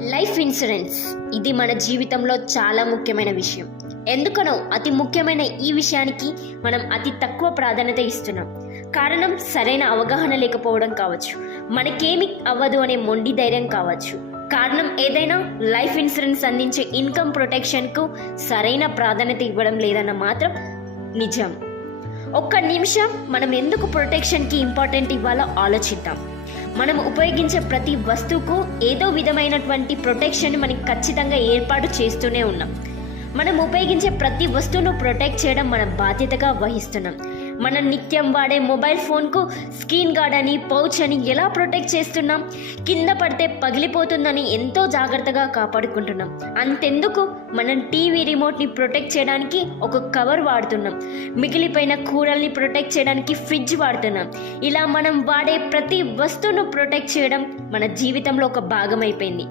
Life insurance ఇది మన జీవితంలో చాలా ముఖ్యమైన విషయం. ఎందుకనో అతి ముఖ్యమైన ఈ విషయానికి మనం అతి తక్కువ ప్రాధాన్యత ఇస్తున్నాం. కారణం సరైన అవగాహన లేకపోవడం కావచ్చు. మనకేమి అవ్వదు అనే మొండి ధైర్యం కావచ్చు. కారణం ఏదైనా లైఫ్ ఇన్సూరెన్స్ అందించే ఇన్కమ్ ప్రొటెక్షన్కు సరైన ప్రాధాన్యత ఇవ్వడం లేదన్న మాత్రం నిజం. ఒక్క నిమిషం మనం ఎందుకు ప్రొటెక్షన్కి ఇంపార్టెంట్ ఇవ్వాలో ఆలోచిద్దాం. మనం ఉపయోగించే ప్రతి వస్తువుకు ఏదో విధమైనటువంటి ప్రొటెక్షన్ మనకి ఖచ్చితంగా ఏర్పాటు చేస్తూనే ఉన్నాం. మనం ఉపయోగించే ప్రతి వస్తువును ప్రొటెక్ట్ చేయడం మన బాధ్యతగా వహిస్తున్నాం. మనం నిత్యం వాడే మొబైల్ ఫోన్కు స్క్రీన్ గార్డ్ అని పౌచ్ అని ఎలా ప్రొటెక్ట్ చేస్తున్నాం? కింద పడితే పగిలిపోతుందని ఎంతో జాగ్రత్తగా కాపాడుకుంటున్నాం. అంతెందుకు? మనం టీవీ రిమోట్ని ప్రొటెక్ట్ చేయడానికి ఒక కవర్ వాడుతున్నాం. మిగిలిపోయిన కూరల్ని ప్రొటెక్ట్ చేయడానికి ఫ్రిడ్జ్ వాడుతున్నాం. ఇలా మనం వాడే ప్రతి వస్తువును ప్రొటెక్ట్ చేయడం మన జీవితంలో ఒక భాగం అయిపోయింది